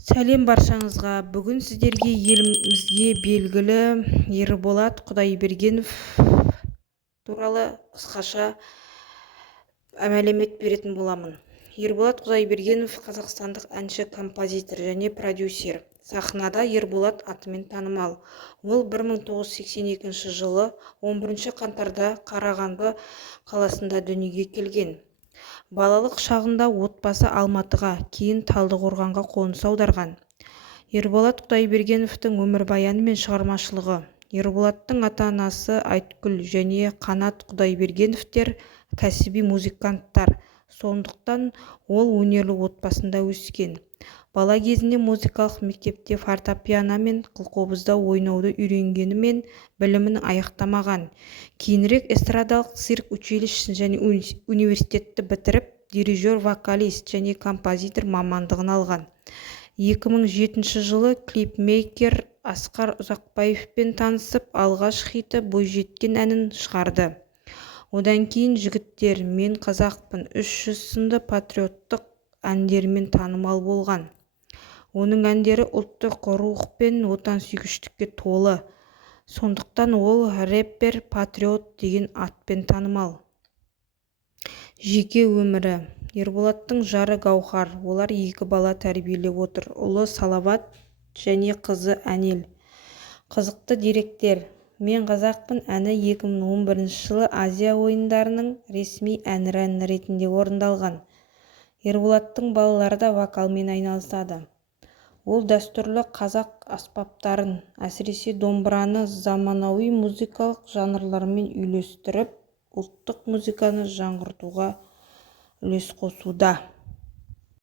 Сәлем баршаңызға. Бүгін сіздерге елімізге белгілі Ерболат Құдайбергенов туралы қысқаша мәлімет беретін боламын. Ерболат Құдайбергенов қазақстандық әнші, композитор және продюсер. Сахнада Ерболат атымен танымал. Ол 1982 жылы 11 қаңтарда Қарағанды қаласында дүниеге келген. Балалық шағында отбасы Алматыға, кейін Талдықорғанға қоныс аударған. Ерболат Құдайбергеновтың өмірбаяны мен шығармашылығы. Ерболаттың ата-анасы Айтгүл және Қанат Құдайбергеновтер кәсіби музыканттар, сондықтан ол өнерлі отбасында өскен. Бала кезінде музыкалық мектепте фортепиано мен қылқобызда ойнауды үйренгенімен білімін аяқтамаған. Кейінірек эстрадалық цирк училищесін және университетті бітіріп, дирижер-вокалист және композитор мамандығын алған. 2007 жылы клипмейкер Асқар Ұзақбаевпен танысып, алғаш хиті «Бойжеткен» әнін шығарды. Одан кейін «Жігіттер», «Мен қазақпын», 300 сынды патриоттық әндерімен танымал болған. Оның әндері ұлттық рух пен отансүйгіштікке толы. Сондықтан ол рэпер, патриот деген атпен танымал. Жеке өмірі. Ерболаттың жары Гаухар. Олар 2 бала тәрбиелеп отыр. Ұлы Салават және қызы Әнел. Қызықты деректер. «Мен қазақпын» әні 2011 жылы Азия ойындарының ресми әнұраны ретінде орындалған. Ерболаттың балалары да вокалмен айналысады. Ол дәстүрлі қазақ аспаптарын, әсіресе домбыраны заманауи музыкалық жанрлармен үйлестіріп, ұлттық музыканы жаңғыртуға үлес қосуда.